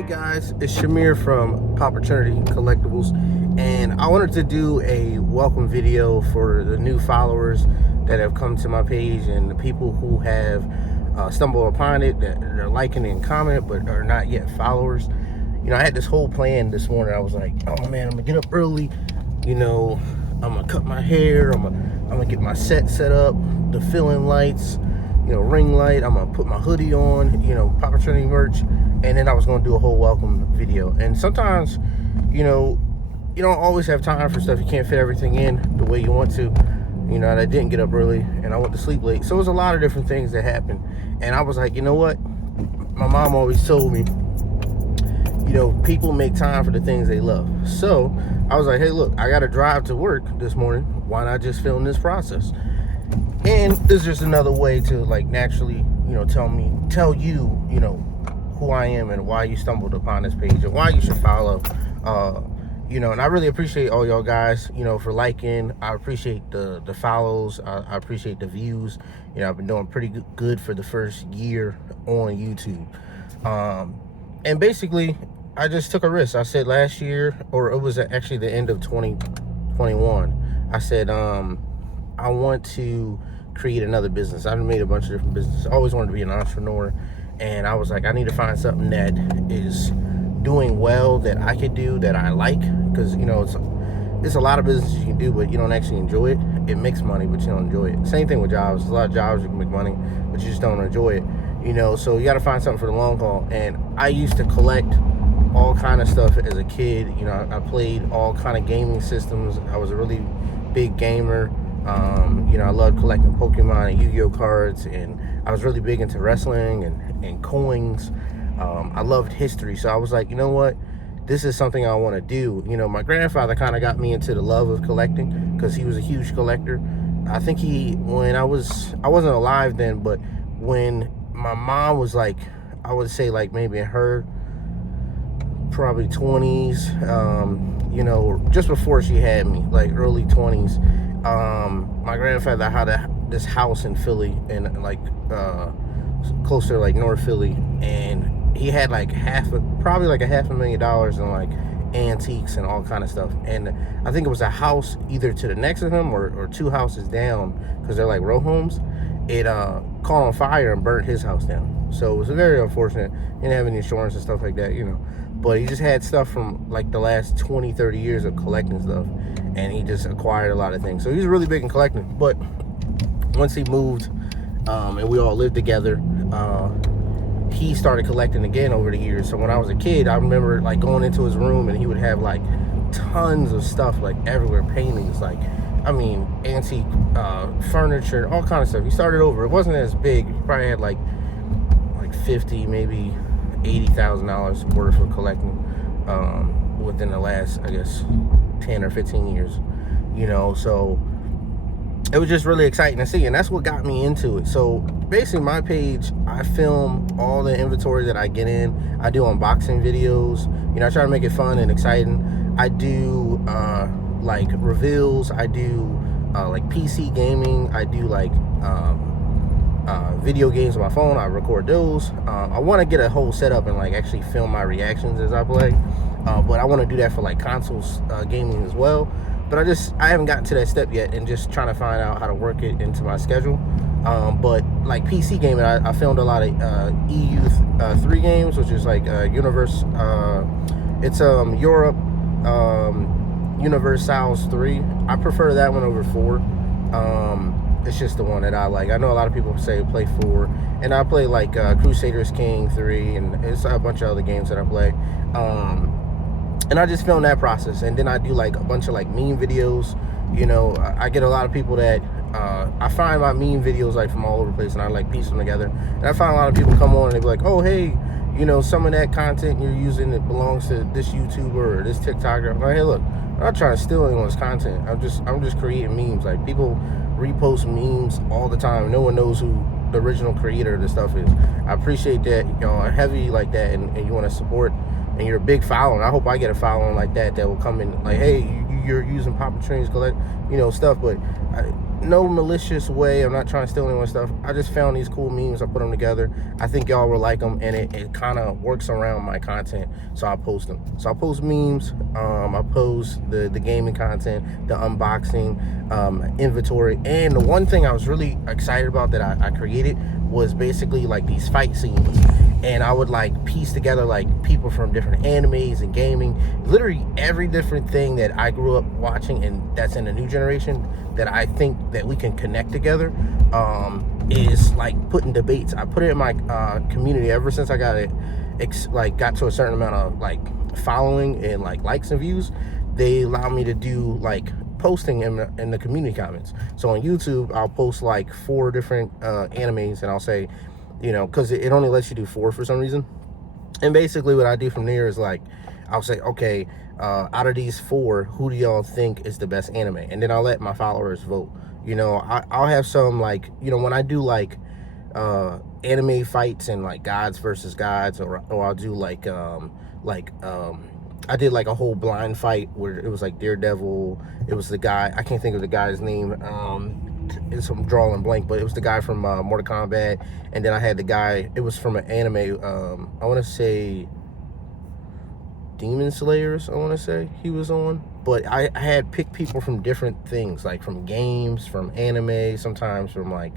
Hey guys, it's Shamir from Opportunity Collectibles, and I wanted to do a welcome video for the new followers that have come to my page and the people who have stumbled upon it, that are liking and comment but are not yet followers. You know, I had this whole plan this morning. I was like, oh man, I'm gonna get up early, you know, I'm gonna cut my hair, I'm gonna get my set up, the fill-in lights, you know, ring light, I'm gonna put my hoodie on, you know, Opportunity merch, and then I was gonna do a whole welcome video. And sometimes, you know, you don't always have time for stuff. You can't fit everything in the way you want to. You know, and I didn't get up early and I went to sleep late. So it was a lot of different things that happened. And I was like, you know what? My mom always told me, you know, people make time for the things they love. So I was like, hey, look, I gotta drive to work this morning. Why not just film this process? And this is just another way to like naturally, you know, tell you, you know, who I am and why you stumbled upon this page and why you should follow. You know, and I really appreciate all y'all guys, you know, for liking. I appreciate the follows. I appreciate the views. You know, I've been doing pretty good for the first year on YouTube. And basically, I just took a risk. I said last year, or it was actually the end of 2021, I said, I want to create another business. I've made a bunch of different businesses. I always wanted to be an entrepreneur. And I was like, I need to find something that is doing well, that I could do, that I like. Because, you know, it's a lot of businesses you can do, but you don't actually enjoy it. It makes money, but you don't enjoy it. Same thing with jobs. There's a lot of jobs you can make money, but you just don't enjoy it. You know, so you got to find something for the long haul. And I used to collect all kind of stuff as a kid. You know, I played all kind of gaming systems. I was a really big gamer. You know, I loved collecting Pokemon and Yu-Gi-Oh cards, and I was really big into wrestling and coins. I loved history, so I was like, you know what, this is something I want to do. You know, my grandfather kind of got me into the love of collecting because he was a huge collector. I think when I wasn't alive then, but when my mom was like, I would say like maybe in her probably 20s, you know, just before she had me, like early 20s, my grandfather had this house in Philly, and like closer to like North Philly, and he had like probably like $500,000 in like antiques and all kind of stuff. And I think it was a house either to the next of him or two houses down, because they're like row homes. It caught on fire and burnt his house down. So it was very unfortunate. He didn't have any insurance and stuff like that, you know. But he just had stuff from like the last 20-30 years of collecting stuff, and he just acquired a lot of things. So he was really big in collecting. But once he moved, and we all lived together, he started collecting again over the years. So when I was a kid, I remember like going into his room and he would have like tons of stuff like everywhere, paintings, like, I mean, antique furniture, all kind of stuff. He started over. It wasn't as big. He probably had like 50, maybe $80,000 worth of collecting within the last, I guess, 10 or 15 years, you know. So it was just really exciting to see, and that's what got me into it. So basically, my page, I film all the inventory that I get in. I do unboxing videos. You know, I try to make it fun and exciting. I do like reveals. I do like PC gaming. I do like video games on my phone. I record those. I want to get a whole setup and like actually film my reactions as I play, but I want to do that for like consoles gaming as well. But I haven't gotten to that step yet, and just trying to find out how to work it into my schedule. But like PC gaming, I filmed a lot of EU 3 games, which is like Universe. It's Europe Universalis 3. I prefer that one over 4. It's just the one that I like. I know a lot of people say play 4, and I play like Crusaders King 3, and it's a bunch of other games that I play. And I just film that process, and then I do like a bunch of like meme videos. You know, I get a lot of people that I find my meme videos like from all over the place, and I like piece them together. And I find a lot of people come on and they be like, oh hey, you know, some of that content you're using, it belongs to this YouTuber or this TikToker. I'm like, hey look, I'm not trying to steal anyone's content. I'm just creating memes. Like, people repost memes all the time. No one knows who the original creator of this stuff is. I appreciate that, you know, heavy like that, and you want to support, and you're a big following. I hope I get a following like that will come in like, hey, you're using Opportunities collect, you know, stuff. But no malicious way. I'm not trying to steal anyone's stuff. I just found these cool memes. I put them together. I think y'all will like them, and it kind of works around my content, so I post them. So I post memes. I post the gaming content, the unboxing, inventory, and the one thing I was really excited about that I created was basically like these fight scenes. And I would like piece together like people from different animes and gaming, literally every different thing that I grew up watching and that's in the new generation that I think that we can connect together, is like putting debates. I put it in my community ever since I got it, got to a certain amount of like following and like likes and views. They allow me to do like posting in the community comments. So on YouTube, I'll post like 4 different animes, and I'll say, you know, because it only lets you do 4 for some reason. And basically what I do from there is like, I'll say, okay, out of these 4, who do y'all think is the best anime? And then I'll let my followers vote. You know, I'll have some like, you know, when I do like anime fights and like gods versus gods, or I'll do like I did like a whole blind fight where it was like Daredevil. It was the guy, I can't think of the guy's name. I'm drawing blank, but it was the guy from Mortal Kombat. And then I had the guy, it was from an anime, I want to say Demon Slayers, I want to say he was on. But I had picked people from different things, like from games, from anime, sometimes from like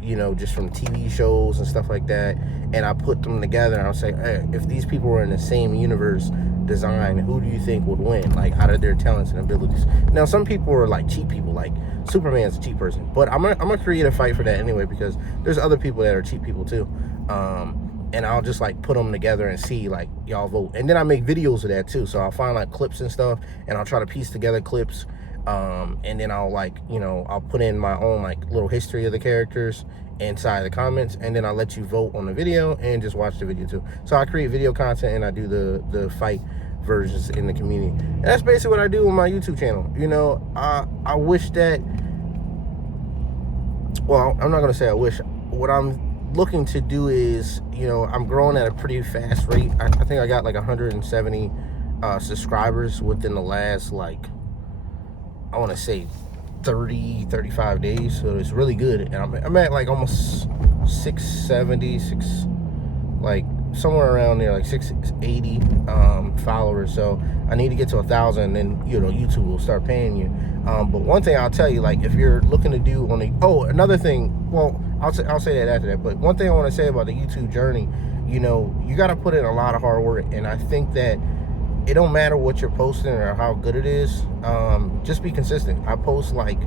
you know, just from TV shows and stuff like that. And I put them together, and I'll say, hey, if these people were in the same universe design, who do you think would win, like out of their talents and abilities? Now some people are like cheap people, like Superman's a cheap person, but I'm gonna create a fight for that anyway, because there's other people that are cheap people too. And I'll just like put them together and see like y'all vote. And then I make videos of that too, so I'll find like clips and stuff, and I'll try to piece together clips, and then I'll like, you know, I'll put in my own like little history of the characters inside the comments, and then I'll let you vote on the video and just watch the video too. So I create video content, and I do the fight versions in the community. And that's basically what I do on my YouTube channel. You know, I wish that, well, I'm not gonna say I wish. What I'm looking to do is, you know, I'm growing at a pretty fast rate. I think I got like 170 subscribers within the last, like, I want to say 35 days. So it's really good. And I'm at like almost 670, like somewhere around there, like 680 followers. So I need to get to 1,000, and then, you know, YouTube will start paying you. But one thing I'll tell you, like, if you're looking to do on the, another thing, well, I'll say that after that. But one thing I want to say about the YouTube journey, you know, you got to put in a lot of hard work. And I think that it don't matter what you're posting or how good it is, just be consistent. I post like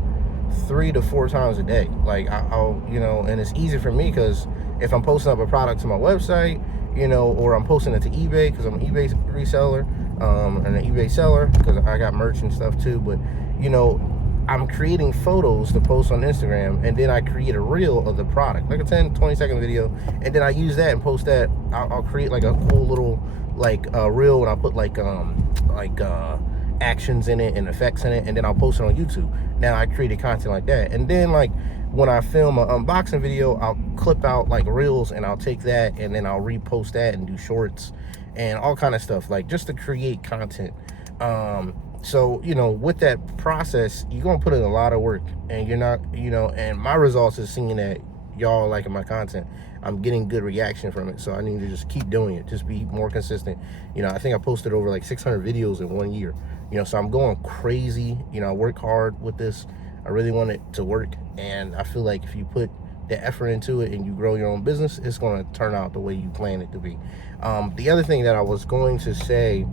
3 to 4 times a day. Like I'll, you know, and it's easy for me because if I'm posting up a product to my website, you know, or I'm posting it to eBay because I'm an eBay reseller, and an eBay seller because I got merch and stuff too. But, you know, I'm creating photos to post on Instagram, and then I create a reel of the product, like a 10-20 second video, and then I use that and post that. I'll create like a cool little like reel, and I'll put like actions in it and effects in it, and then I'll post it on YouTube. Now I created content like that. And then like when I film an unboxing video, I'll clip out like reels, and I'll take that and then I'll repost that and do shorts and all kind of stuff, like just to create content. So, you know, with that process, you're gonna put in a lot of work, and you're not, you know, and my results is seeing that y'all liking my content. I'm getting good reaction from it, so I need to just keep doing it, just be more consistent. You know, I think I posted over like 600 videos in 1 year, you know, so I'm going crazy. You know, I work hard with this. I really want it to work, and I feel like if you put the effort into it and you grow your own business, it's going to turn out the way you plan it to be. The other thing that I was going to say,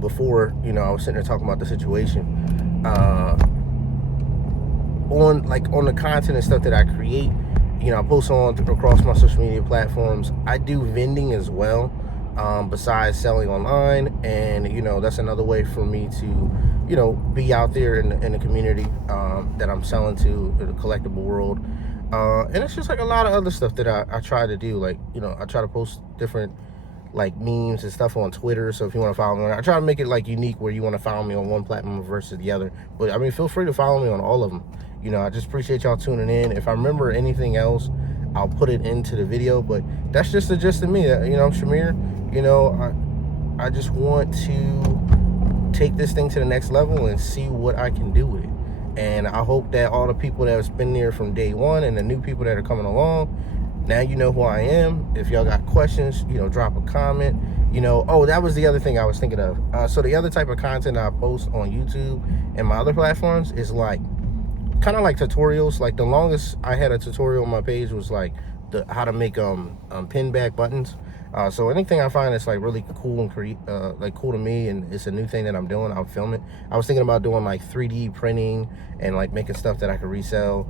before, you know, I was sitting there talking about the situation, on the content and stuff that I create, you know, I post on across my social media platforms. I do vending as well, besides selling online, and, you know, that's another way for me to, you know, be out there in the community that I'm selling to, the collectible world. And it's just like a lot of other stuff that I try to do. Like, you know, I try to post different like memes and stuff on Twitter. So if you want to follow me, I try to make it like unique where you want to follow me on one platform versus the other. But I mean, feel free to follow me on all of them. You know, I just appreciate y'all tuning in. If I remember anything else, I'll put it into the video. But that's just the gist of me. You know, I'm Shamir. You know, I just want to take this thing to the next level and see what I can do with it. And I hope that all the people that have been there from day one and the new people that are coming along, now you know who I am. If y'all got questions, you know, drop a comment. You know, oh, that was the other thing I was thinking of. So the other type of content I post on YouTube and my other platforms is like kind of like tutorials. Like the longest I had a tutorial on my page was like how to make pin back buttons. So anything I find that's like really cool and like cool to me, and it's a new thing that I'm doing, I'll film it. I was thinking about doing like 3D printing and like making stuff that I could resell,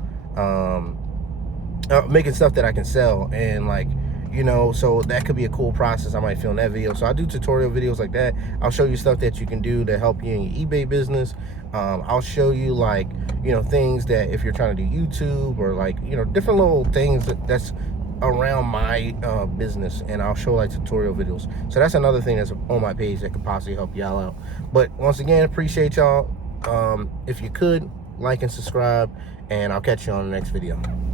making stuff that I can sell, and like, you know, so that could be a cool process. I might film that video. So I do tutorial videos like that. I'll show you stuff that you can do to help you in your eBay business. I'll show you like, you know, things that if you're trying to do YouTube, or like, you know, different little things that's around my business, and I'll show like tutorial videos. So that's another thing that's on my page that could possibly help y'all out. But once again, appreciate y'all. If you could like and subscribe, and I'll catch you on the next video.